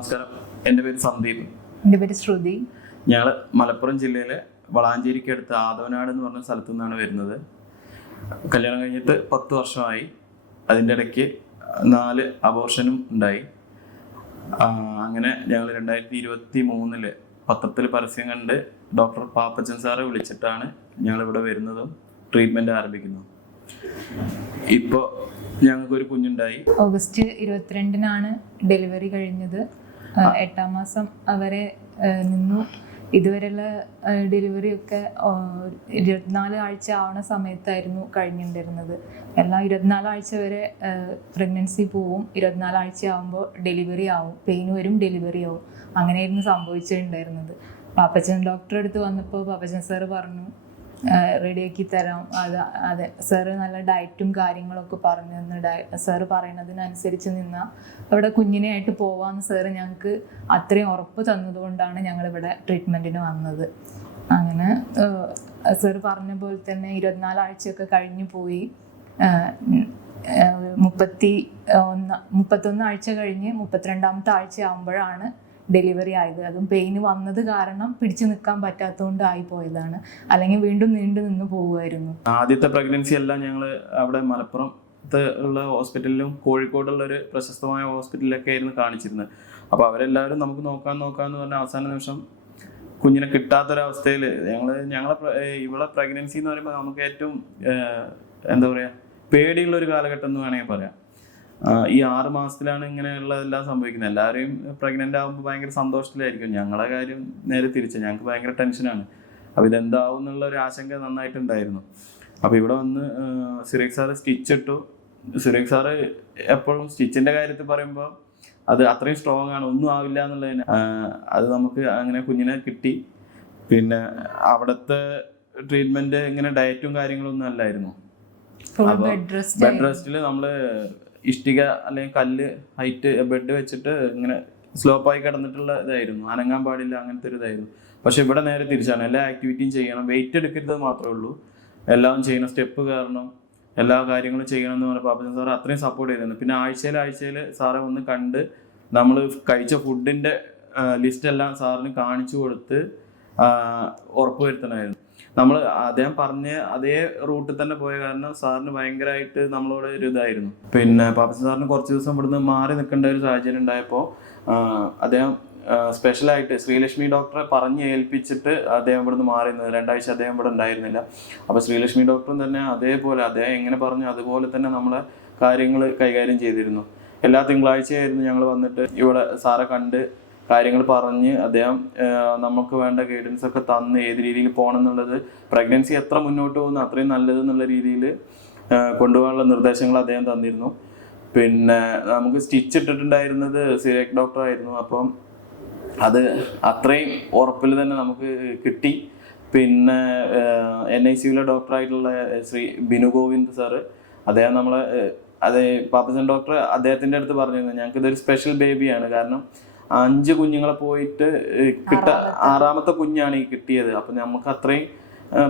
നമസ്കാരം. എന്റെ പേര് സന്ദീപ്. എന്റെ പേര് ശ്രുതി. ഞങ്ങൾ മലപ്പുറം ജില്ലയിലെ വളാഞ്ചേരിക്ക് അടുത്ത് ആദവനാട് എന്ന് പറഞ്ഞ സ്ഥലത്തു നിന്നാണ് വരുന്നത്. കല്യാണം കഴിഞ്ഞിട്ട് പത്ത് വർഷമായി. അതിന്റെ ഇടയ്ക്ക് നാല് അബോർഷനും ഉണ്ടായി. അങ്ങനെ ഞങ്ങൾ രണ്ടായിരത്തി ഇരുപത്തി മൂന്നിൽ പത്രത്തിൽ പരസ്യം കണ്ട് ഡോക്ടർ പാപ്പച്ചൻ സാറെ വിളിച്ചിട്ടാണ് ഞങ്ങൾ ഇവിടെ വരുന്നതും ട്രീറ്റ്മെന്റ് ആരംഭിക്കുന്നതും. ഇപ്പോൾ ഞങ്ങൾക്കൊരു കുഞ്ഞുണ്ടായി. ഓഗസ്റ്റ് ഇരുപത്തിരണ്ടിനാണ് ഡെലിവറി കഴിഞ്ഞത്. എട്ടാം മാസം അവരെ നിന്നു. ഇതുവരെയുള്ള ഡെലിവറി ഒക്കെ ഇരുപത്തിനാല് ആഴ്ച ആവണ സമയത്തായിരുന്നു കഴിഞ്ഞിട്ടുണ്ടായിരുന്നത് എല്ലാം ഇരുപത്തിനാല് ആഴ്ച വരെ പ്രഗ്നൻസി പോവും. ഇരുപത്തിനാല് ആഴ്ച ആവുമ്പോൾ ഡെലിവറി ആവും. പെയിൻ വരും ഡെലിവറി ആവും. അങ്ങനെയായിരുന്നു സംഭവിച്ചിട്ടുണ്ടായിരുന്നത്. പാപ്പച്ചൻ ഡോക്ടറെ അടുത്ത് വന്നപ്പോൾ പാപ്പച്ചൻ സാറ് പറഞ്ഞു റെഡിയാക്കി തരാം. അത് അതെ. സാറ് നല്ല ഡയറ്റും കാര്യങ്ങളൊക്കെ പറഞ്ഞു തന്നു. ഡയ സാറ് പറയണതിനനുസരിച്ച് നിന്നാൽ അവിടെ കുഞ്ഞിനെയായിട്ട് പോവാന്ന് സാറ് ഞങ്ങൾക്ക് അത്രയും ഉറപ്പ് തന്നതുകൊണ്ടാണ് ഞങ്ങളിവിടെ ട്രീറ്റ്മെന്റിന് വന്നത്. അങ്ങനെ സാറ് പറഞ്ഞ പോലെ തന്നെ ഇരുപത്തിനാല് ആഴ്ചയൊക്കെ കഴിഞ്ഞു പോയി. മുപ്പത്തി ഒന്ന് മുപ്പത്തൊന്ന് ആഴ്ച കഴിഞ്ഞ് മുപ്പത്തിരണ്ടാമത്തെ ആഴ്ച ആകുമ്പോഴാണ് ഡെലിവറി ആയത്. അതും പെയിന് വന്നത് കാരണം പിടിച്ചു നിൽക്കാൻ പറ്റാത്തതുകൊണ്ട് ആയി പോയതാണ്. അല്ലെങ്കിൽ വീണ്ടും നീണ്ടു നിന്ന് പോവുമായിരുന്നു. ആദ്യത്തെ പ്രഗ്നൻസി എല്ലാം ഞങ്ങൾ അവിടെ മലപ്പുറം ഉള്ള ഹോസ്പിറ്റലിലും കോഴിക്കോടുള്ള ഒരു പ്രശസ്തമായ ഹോസ്പിറ്റലിലൊക്കെ ആയിരുന്നു കാണിച്ചിരുന്നത്. അപ്പോൾ അവരെല്ലാവരും നമുക്ക് നോക്കാൻ നോക്കാന്ന് പറഞ്ഞ അവസാന നിമിഷം കുഞ്ഞിനെ കിട്ടാത്തൊരവസ്ഥയിൽ ഞങ്ങൾ ഞങ്ങളെ ഇവിടെ പ്രഗ്നൻസി എന്ന് പറയുമ്പോൾ നമുക്ക് ഏറ്റവും എന്താ പറയുക പേടിയുള്ള ഒരു കാലഘട്ടം എന്ന് വേണമെങ്കിൽ പറയാം. ഈ ആറ് മാസത്തിലാണ് ഇങ്ങനെയുള്ളതെല്ലാം സംഭവിക്കുന്നത്. എല്ലാവരെയും പ്രഗ്നന്റ് ആകുമ്പോൾ ഭയങ്കര സന്തോഷത്തിലായിരിക്കും. ഞങ്ങളുടെ കാര്യം നേരെ തിരിച്ച്. ഞങ്ങൾക്ക് ഭയങ്കര ടെൻഷനാണ് അപ്പോൾ ഇതെന്താവും എന്നുള്ള ഒരു ആശങ്ക നന്നായിട്ടുണ്ടായിരുന്നു. അപ്പോൾ ഇവിടെ വന്ന് സുരേഖ് സാറ് സ്റ്റിച്ച് ഇട്ടു സുരേഖ് സാറ് എപ്പോഴും സ്റ്റിച്ചിന്റെ കാര്യത്തിൽ പറയുമ്പോൾ അത് അത്രയും സ്ട്രോങ് ആണ്. ഒന്നും ആവില്ല എന്നുള്ളതിന്. അത് നമുക്ക് അങ്ങനെ കുഞ്ഞിനെ കിട്ടി. പിന്നെ അവിടുത്തെ ട്രീറ്റ്മെന്റ് ഇങ്ങനെ ഡയറ്റും കാര്യങ്ങളൊന്നും അല്ലായിരുന്നു. അപ്പൊ ബെഡ് റെസ്റ്റിൽ നമ്മൾ ഇഷ്ടിക അല്ലെങ്കിൽ കല്ല് ഹൈറ്റ് ബെഡ് വെച്ചിട്ട് ഇങ്ങനെ സ്ലോപ്പായി കിടന്നിട്ടുള്ള ഇതായിരുന്നു. അനങ്ങാൻ പാടില്ല അങ്ങനത്തെ ഒരു ഇതായിരുന്നു. പക്ഷെ ഇവിടെ നേരെ തിരിച്ചാണ്. എല്ലാ ആക്ടിവിറ്റിയും ചെയ്യണം. വെയിറ്റ് എടുക്കരുത് മാത്രമേ ഉള്ളൂ. എല്ലാം ചെയ്യണം സ്റ്റെപ്പ് കാരണം എല്ലാ കാര്യങ്ങളും ചെയ്യണം എന്ന് പറഞ്ഞപ്പോൾ അപ്പം സാർ അത്രയും സപ്പോർട്ട് ചെയ്തിരുന്നു. പിന്നെ ആഴ്ചയിൽ ആഴ്ചയിൽ സാറെ ഒന്ന് കണ്ട് നമ്മൾ കഴിച്ച ഫുഡിന്റെ ലിസ്റ്റ് എല്ലാം സാറിന് കാണിച്ചു കൊടുത്ത് ഉറപ്പുവരുത്തണമായിരുന്നു ഉറപ്പ് വരുത്തണമായിരുന്നു. നമ്മൾ അദ്ദേഹം പറഞ്ഞ അതേ റൂട്ടിൽ തന്നെ പോയ കാരണം സാറിന് ഭയങ്കരമായിട്ട് നമ്മളോട് ഒരു ഇതായിരുന്നു. പിന്നെ പാപ്പച്ചൻ സാറിന് കുറച്ച് ദിവസം ഇവിടുന്ന് മാറി നിൽക്കേണ്ട ഒരു സാഹചര്യം ഉണ്ടായപ്പോൾ അദ്ദേഹം സ്പെഷ്യലായിട്ട് ശ്രീലക്ഷ്മി ഡോക്ടറെ പറഞ്ഞ് ഏൽപ്പിച്ചിട്ട് അദ്ദേഹം ഇവിടുന്ന് മാറി നിന്നത് രണ്ടാഴ്ച അദ്ദേഹം ഇവിടെ ഉണ്ടായിരുന്നില്ല. അപ്പോൾ ശ്രീലക്ഷ്മി ഡോക്ടറും തന്നെ അതേപോലെ അദ്ദേഹം എങ്ങനെ പറഞ്ഞു അതുപോലെ തന്നെ നമ്മളെ കാര്യങ്ങൾ കൈകാര്യം ചെയ്തിരുന്നു. എല്ലാ തിങ്കളാഴ്ചയായിരുന്നു ഞങ്ങൾ വന്നിട്ട് ഇവിടെ സാറെ കണ്ട് കാര്യങ്ങൾ പറഞ്ഞ് അദ്ദേഹം നമുക്ക് വേണ്ട ഗൈഡൻസ് ഒക്കെ തന്ന് ഏത് രീതിയിൽ പോകണം എന്നുള്ളത് പ്രഗ്നൻസി എത്ര മുന്നോട്ട് പോകുന്നു അത്രയും നല്ലത് എന്നുള്ള രീതിയിൽ കൊണ്ടുപോകാനുള്ള നിർദ്ദേശങ്ങൾ അദ്ദേഹം തന്നിരുന്നു. പിന്നെ നമുക്ക് സ്റ്റിച്ച് ഇട്ടിട്ടുണ്ടായിരുന്നത് സിരേക് ഡോക്ടർ ആയിരുന്നു. അപ്പം അത് അത്രയും ഉറപ്പിൽ തന്നെ നമുക്ക് കിട്ടി. പിന്നെ എൻ ഐ സിയിലെ ഡോക്ടറായിട്ടുള്ള ശ്രീ ബിനു ഗോവിന്ദ് സാറ് അദ്ദേഹം നമ്മളെ അതേ പാപ്പച്ചൻ ഡോക്ടർ അദ്ദേഹത്തിന്റെ അടുത്ത് പറഞ്ഞിരുന്നു ഞങ്ങൾക്ക് ഇതൊരു സ്പെഷ്യൽ ബേബിയാണ് കാരണം അഞ്ച് കുഞ്ഞുങ്ങളെ പോയിട്ട് കിട്ട ആറാമത്തെ. കുഞ്ഞാണ് ഈ കിട്ടിയത്. അപ്പം നമുക്ക് അത്രയും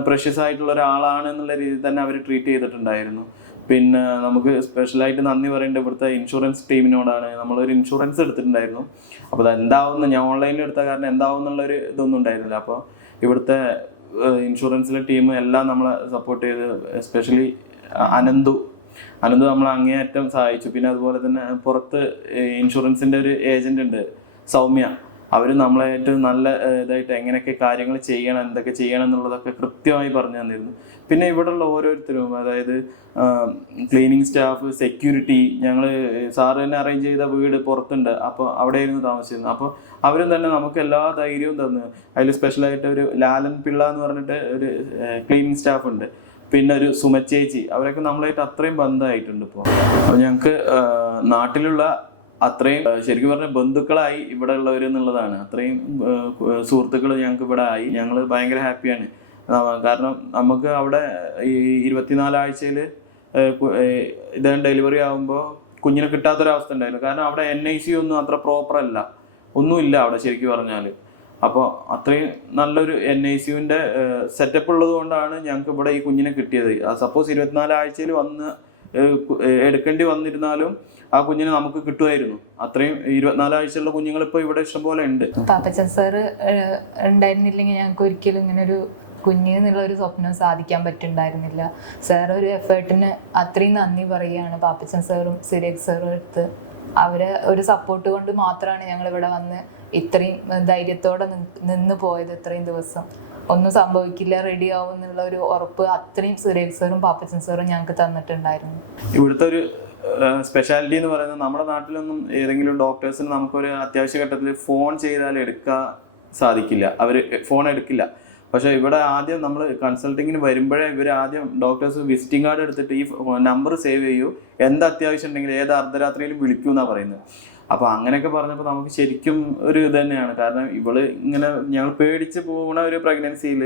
പ്രഷ്യസ് ആയിട്ടുള്ള ഒരാളാണ് എന്നുള്ള രീതിയിൽ തന്നെ അവർ ട്രീറ്റ് ചെയ്തിട്ടുണ്ടായിരുന്നു. പിന്നെ നമുക്ക് സ്പെഷ്യലായിട്ട് നന്ദി പറയേണ്ട ഇവിടുത്തെ ഇൻഷുറൻസ് ടീമിനോടാണ് നമ്മളൊരു ഇൻഷുറൻസ് എടുത്തിട്ടുണ്ടായിരുന്നു. അപ്പോൾ അത് എന്താവുന്ന ഞാൻ ഓൺലൈനിൽ എടുത്ത കാരണം എന്താവും എന്നുള്ളൊരു ഇതൊന്നും ഉണ്ടായിരുന്നില്ല. അപ്പോൾ ഇവിടുത്തെ ഇൻഷുറൻസിലെ ടീം എല്ലാം നമ്മളെ സപ്പോർട്ട് ചെയ്ത് എസ്പെഷ്യലി അനന്തു. അനന്തു നമ്മളെ അങ്ങേയറ്റം സഹായിച്ചു. പിന്നെ അതുപോലെ തന്നെ പുറത്ത് ഇൻഷുറൻസിന്റെ ഒരു ഏജന്റ് ഉണ്ട്. സൗമ്യ. അവർ നമ്മളായിട്ട് നല്ല ഇതായിട്ട് എങ്ങനെയൊക്കെ കാര്യങ്ങൾ ചെയ്യണം എന്തൊക്കെ ചെയ്യണം എന്നുള്ളതൊക്കെ കൃത്യമായി പറഞ്ഞു തന്നിരുന്നു. പിന്നെ ഇവിടെയുള്ള ഓരോരുത്തരും അതായത് ക്ലീനിങ് സ്റ്റാഫ് സെക്യൂരിറ്റി ഞങ്ങൾ സാറ് തന്നെ അറേഞ്ച് ചെയ്ത വീട് പുറത്തുണ്ട്. അപ്പോൾ അവിടെ ആയിരുന്നു താമസിച്ചിരുന്നു അപ്പോൾ അവരും തന്നെ നമുക്ക് എല്ലാ ധൈര്യവും തന്നു. അതിൽ സ്പെഷ്യലായിട്ട് ഒരു ലാലൻ പിള്ള എന്ന് പറഞ്ഞിട്ട് ഒരു ക്ലീനിങ് സ്റ്റാഫ് ഉണ്ട്. പിന്നെ ഒരു സുമച്ചേച്ചി അവരൊക്കെ നമ്മളായിട്ട് അത്രയും ബന്ധമായിട്ടുണ്ട് ഇപ്പോൾ ഞങ്ങൾക്ക് നാട്ടിലുള്ള അത്രയും ശരിക്കും പറഞ്ഞ ബന്ധുക്കളായി ഇവിടെ ഉള്ളവർ എന്നുള്ളതാണ്. അത്രയും സുഹൃത്തുക്കൾ ഞങ്ങൾക്ക് ഇവിടെ ആയി. ഞങ്ങൾ ഭയങ്കര ഹാപ്പിയാണ്. കാരണം നമുക്ക് അവിടെ ഈ ഇരുപത്തിനാലാഴ്ചയിൽ ഇത് ഡെലിവറി ആകുമ്പോൾ കുഞ്ഞിനെ കിട്ടാത്തൊരവസ്ഥ ഉണ്ടായിരുന്നു കാരണം അവിടെ എൻ ഐ സി ഒന്നും അത്ര പ്രോപ്പർ അല്ല ഒന്നുമില്ല അവിടെ ശരിക്കും പറഞ്ഞാൽ അപ്പോൾ അത്രയും നല്ലൊരു എൻ ഐ സിയുവിന്റെ സെറ്റപ്പ് ഉള്ളത് കൊണ്ടാണ് ഞങ്ങൾക്ക് ഇവിടെ ഈ കുഞ്ഞിനെ കിട്ടിയത്. സപ്പോസ് ഇരുപത്തിനാല് ആഴ്ചയിൽ വന്ന് എടുക്കേണ്ടി വന്നിരുന്നാലും ആ കുഞ്ഞിനെ നമുക്ക് കിട്ടുമായിരുന്നു. അത്രയും ഇരുപത്തിനാലാഴ്ചയുള്ള കുഞ്ഞുങ്ങൾ ഇപ്പോൾ ഇവിടെ ഇഷ്ടംപോലെ ഉണ്ട്. പാപ്പച്ചൻ സാറ് ഉണ്ടായിരുന്നില്ലെങ്കിൽ ഞങ്ങൾക്ക് ഒരിക്കലും ഇങ്ങനെ ഒരു കുഞ്ഞിൽ നിന്നുള്ള ഒരു സ്വപ്നം സാധിക്കാൻ പറ്റുണ്ടായിരുന്നില്ല. സാർ ഒരു എഫേർട്ടിന് അത്രയും നന്ദി പറയുകയാണ്. പാപ്പച്ചൻ സാറും സിരേഖ് സാറും അടുത്ത് അവരെ ഒരു സപ്പോർട്ട് കൊണ്ട് മാത്രമാണ് ഞങ്ങൾ ഇവിടെ വന്ന് ഇത്രയും ധൈര്യത്തോടെ നിന്ന് പോയത് ഇത്രയും ദിവസം. ഒന്നും സംഭവിക്കില്ല റെഡി ആവും എന്നുള്ള ഒരു ഉറപ്പ് അത്രയും സുരേഷ് സാറും പാപ്പച്ചൻ സാറും ഞങ്ങൾക്ക് തന്നിട്ടുണ്ടായിരുന്നു. ഇവിടുത്തെ ഒരു സ്പെഷ്യാലിറ്റി എന്ന് പറയുന്നത് നമ്മുടെ നാട്ടിലൊന്നും ഏതെങ്കിലും ഡോക്ടേഴ്സിന് നമുക്കൊരു അത്യാവശ്യ ഘട്ടത്തിൽ ഫോൺ ചെയ്താൽ എടുക്കാൻ സാധിക്കില്ല. അവർ ഫോൺ എടുക്കില്ല. പക്ഷേ ഇവിടെ ആദ്യം നമ്മൾ കൺസൾട്ടിങ്ങിന് വരുമ്പോഴേ ഇവർ ആദ്യം ഡോക്ടേഴ്സ് വിസിറ്റിംഗ് കാർഡ് എടുത്തിട്ട് ഈ നമ്പർ സേവ് ചെയ്യൂ. എന്ത് അത്യാവശ്യം ഉണ്ടെങ്കിലും ഏത് അർദ്ധരാത്രിയിലും വിളിക്കൂ എന്നാണ് പറയുന്നത്. അപ്പോൾ അങ്ങനെയൊക്കെ പറഞ്ഞപ്പോൾ നമുക്ക് ശരിക്കും ഒരു ഇത് തന്നെയാണ്. കാരണം ഇവൾ ഇങ്ങനെ ഞങ്ങൾ പേടിച്ച് പോകുന്ന ഒരു പ്രഗ്നൻസിയിൽ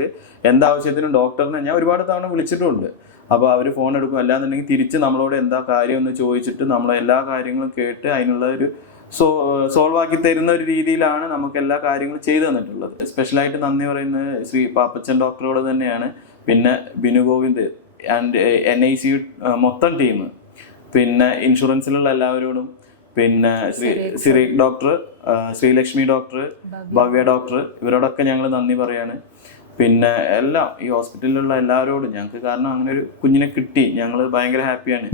എന്താവശ്യത്തിനും ഡോക്ടറിനെ ഞാൻ ഒരുപാട് തവണ വിളിച്ചിട്ടുണ്ട്. അപ്പോൾ അവർ ഫോൺ എടുക്കും. അല്ലാന്നുണ്ടെങ്കിൽ തിരിച്ച് നമ്മളോട് എന്താ കാര്യം എന്ന് ചോദിച്ചിട്ട് നമ്മളെ എല്ലാ കാര്യങ്ങളും കേട്ട് അതിനുള്ള ഒരു സോ സോൾവ് ആക്കി തരുന്ന ഒരു രീതിയിലാണ് നമുക്ക് എല്ലാ കാര്യങ്ങളും ചെയ്തു തന്നിട്ടുള്ളത്. സ്പെഷ്യലായിട്ട് നന്ദി പറയുന്നത് ശ്രീ പാപ്പച്ചൻ ഡോക്ടറോട് തന്നെയാണ്. പിന്നെ Binu Govind and N I C മൊത്തം ടീം. പിന്നെ ഇൻഷുറൻസിലുള്ള എല്ലാവരോടും പിന്നെ Shri Shri doctor Sreelakshmi doctor Bhavya doctor ഇവരോടൊക്കെ ഞങ്ങൾ നന്ദി പറയാണ്. പിന്നെ എല്ലാം ഈ ഹോസ്പിറ്റലിലുള്ള എല്ലാവരോടും ഞങ്ങൾക്ക് കാരണം അങ്ങനെ ഒരു കുഞ്ഞിനെ കിട്ടി. ഞങ്ങൾ ഭയങ്കര ഹാപ്പിയാണ്.